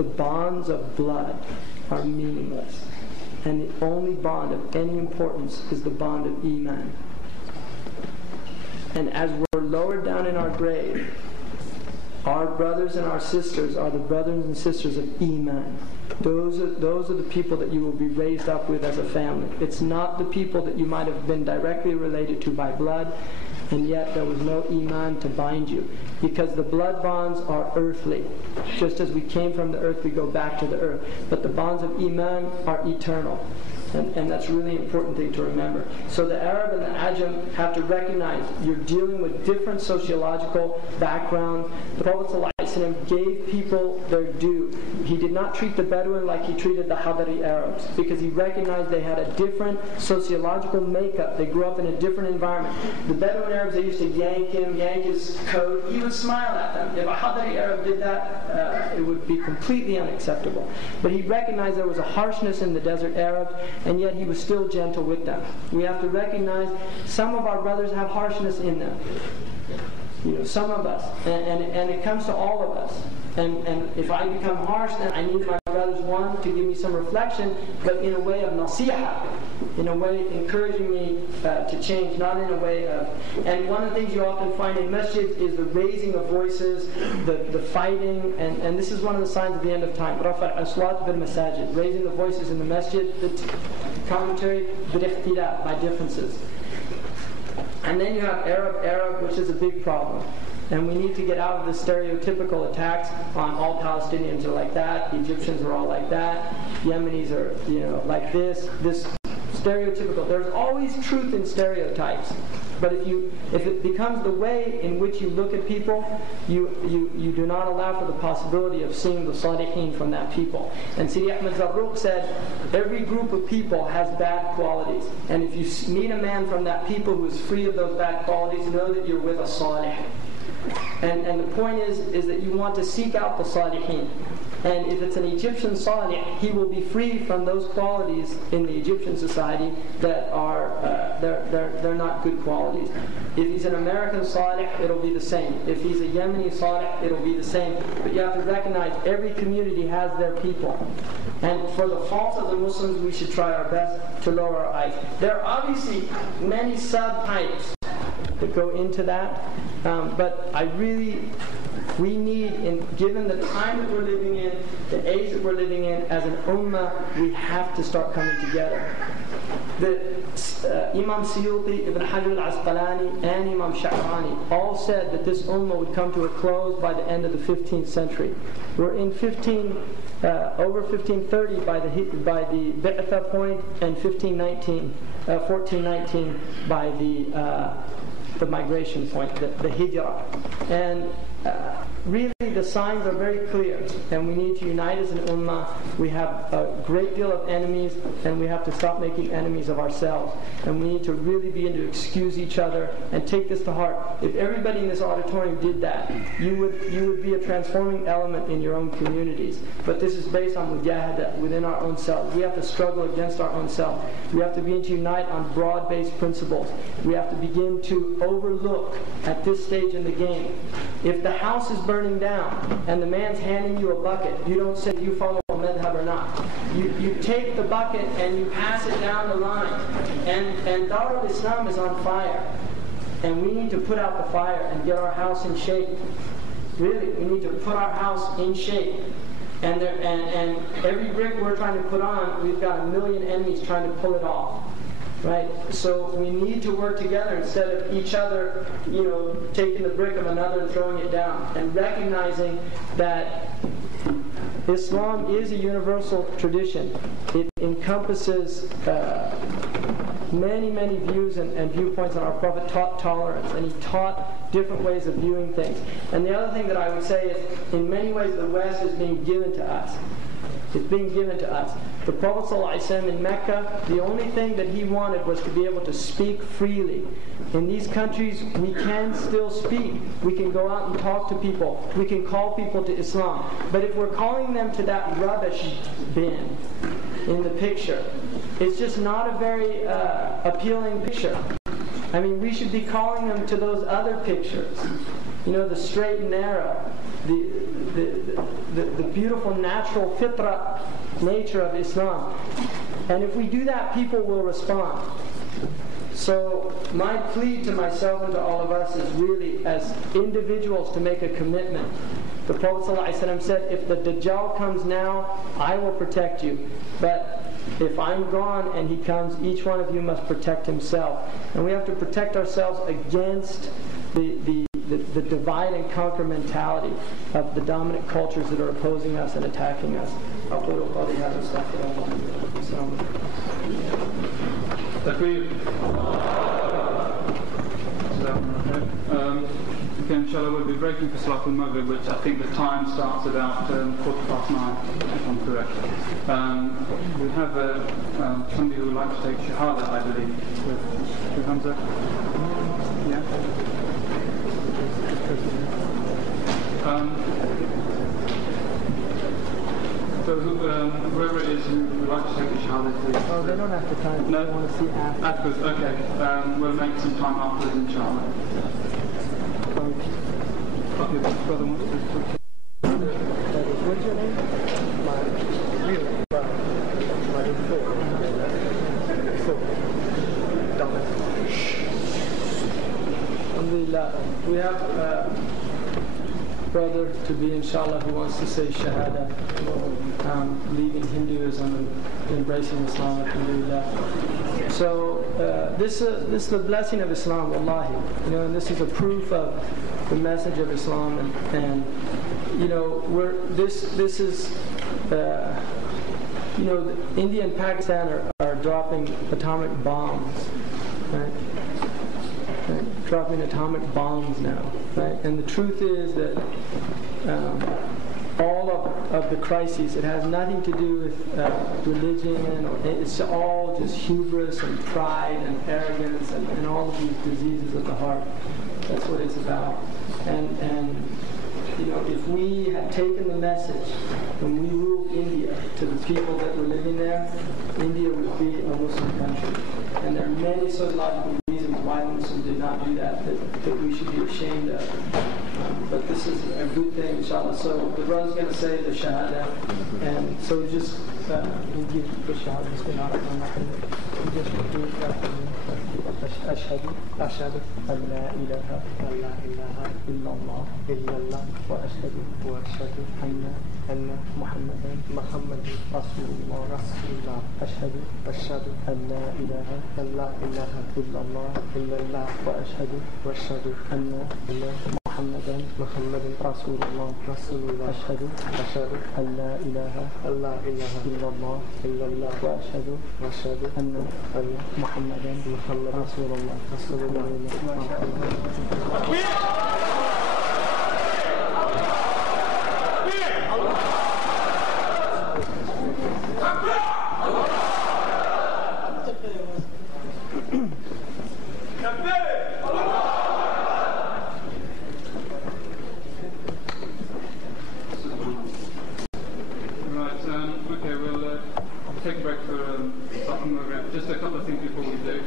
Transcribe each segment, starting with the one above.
The bonds of blood are meaningless. And the only bond of any importance is the bond of Iman. And as we're lowered down in our grave, our brothers and our sisters are the brothers and sisters of Iman. Those are the people that you will be raised up with as a family. It's not the people that you might have been directly related to by blood, and yet there was no Iman to bind you. Because the blood bonds are earthly. Just as we came from the earth, we go back to the earth. But the bonds of Iman are eternal. And that's a really important thing to remember. So the Arab and the Ajam have to recognize you're dealing with different sociological backgrounds. The Prophet ﷺ gave people their due. He did not treat the Bedouin like he treated the Hadari Arabs, because he recognized they had a different sociological makeup. They grew up in a different environment. The Bedouin Arabs, they used to yank him, yank his coat. He would smile at them. If a Hadari Arab did that, it would be completely unacceptable. But he recognized there was a harshness in the desert Arabs, and yet he was still gentle with them. We have to recognize some of our brothers have harshness in them. Some of us. And it comes to all of us. And if I become harsh, then I need my brothers, one, to give me some reflection, but in a way of nasiha, in a way encouraging me to change, not in a way of... And one of the things you often find in masjid is the raising of voices, the fighting, and this is one of the signs of the end of time. Rafa' al-aswat bil-masajid, raising the voices in the masjid, the commentary, bil-ikhtilaf, by differences. And then you have Arab, which is a big problem. And we need to get out of the stereotypical attacks on all Palestinians are like that, Egyptians are all like that, Yemenis are, like this stereotypical. There's always truth in stereotypes. But if it becomes the way in which you look at people, you do not allow for the possibility of seeing the Salihin from that people. And Sidi Ahmed Zarruq said, every group of people has bad qualities. And if you meet a man from that people who is free of those bad qualities, know that you're with a Salih. And the point is that you want to seek out the Salihin. And if it's an Egyptian Salih, he will be free from those qualities in the Egyptian society that are they're not good qualities. If he's an American Salih, it'll be the same. If he's a Yemeni Salih, it'll be the same. But you have to recognize every community has their people. And for the faults of the Muslims, we should try our best to lower our eyes. There are obviously many subtypes that go into that, but we need, given the time that we're living in, the age that we're living in, as an ummah, we have to start coming together. Imam Suyuti, Ibn Hajar al-Asqalani, and Imam Sha'rani all said that this ummah would come to a close by the end of the 15th century. We're in over 1530 by the Bi'tha point, and 1419 by the migration point, the hijrah. And really the signs are very clear, and we need to unite as an ummah. We have a great deal of enemies, and we have to stop making enemies of ourselves. And we need to really begin to excuse each other and take this to heart. If everybody in this auditorium did that, you would be a transforming element in your own communities. But this is based on mujahada within our own selves. We have to struggle against our own self. We have to begin to unite on broad-based principles. We have to begin to overlook at this stage in the game. If the house is burning down and the man's handing you a bucket, you don't say you follow a madhab or not. You take the bucket and you pass it down the line. And Dar al-Islam is on fire. And we need to put out the fire and get our house in shape. Really, we need to put our house in shape. And every brick we're trying to put on, we've got a million enemies trying to pull it off. Right? So we need to work together instead of each other, taking the brick of another and throwing it down. And recognizing that Islam is a universal tradition. It encompasses many, many views and viewpoints, and our Prophet taught tolerance, and he taught different ways of viewing things. And the other thing that I would say is, in many ways, the West is being given to us. It's being given to us. The Prophet ﷺ in Mecca, the only thing that he wanted was to be able to speak freely. In these countries, we can still speak. We can go out and talk to people. We can call people to Islam. But if we're calling them to that rubbish bin in the picture, it's just not a very appealing picture. I mean, we should be calling them to those other pictures. The straight and narrow. the beautiful natural fitra nature of Islam. And if we do that, people will respond. So my plea to myself and to all of us is really as individuals to make a commitment. The Prophet ﷺ said, if the Dajjal comes now, I will protect you. But if I'm gone and he comes, each one of you must protect himself. And we have to protect ourselves against the divide and conquer mentality of the dominant cultures that are opposing us and attacking us. Okay, inshallah, we'll be breaking for Salat al-Maghrib, which I think the time starts about 9:15, if I'm correct. We have somebody who would like to take Shahada, I believe. With Hamza? Yeah? So whoever it is who would like to take the Shahada, please. Oh, they don't have to time. No? They want to see after. Afterwards, okay. We'll make some time afterwards, inshallah. Okay, this brother wants to talk to you. What's your name? My real name. My name is Alhamdulillah. We have a brother to be, inshallah, who wants to say Shahada, leaving Hinduism and embracing Islam, alhamdulillah. So this is the blessing of Islam, wallahi. You know, and this is a proof of the message of Islam, and you know, this is you know, India and Pakistan are dropping atomic bombs, right? Dropping atomic bombs now, right? And the truth is that all of the crises, it has nothing to do with religion, or it's all just hubris and pride and arrogance and all of these diseases of the heart. That's what it's about. And you know, if we had taken the message when we ruled India to the people that were living there, India would be a Muslim country. And there are many sociological reasons why Muslims did not do that we should be ashamed of. But this is a good thing, inshallah. So the brother's going to say the Shahada. And so just we'll give the Shahada. Just repeat after me. أشهد أن لا إله إلا الله وأشهد أن محمدا رسول الله أشهد أن لا إله إلا الله وأشهد أن محمدا رسول الله أشهد أن لا إله إلا الله وأشهد أن محمدا رسول الله take a break for just a couple of things before we do.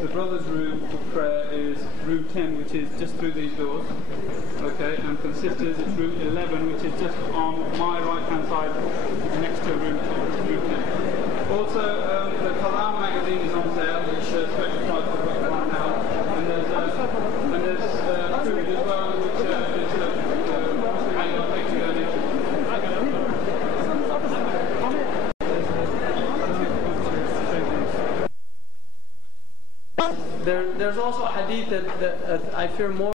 The brothers' room for prayer is room 10, which is just through these doors. Okay, and for the sisters it's room 11, which is just on my right hand side next to room 10. Also, the Kalam magazine is on sale, which is special price for £1 now. And there's food as well, which is There's also a hadith that I fear more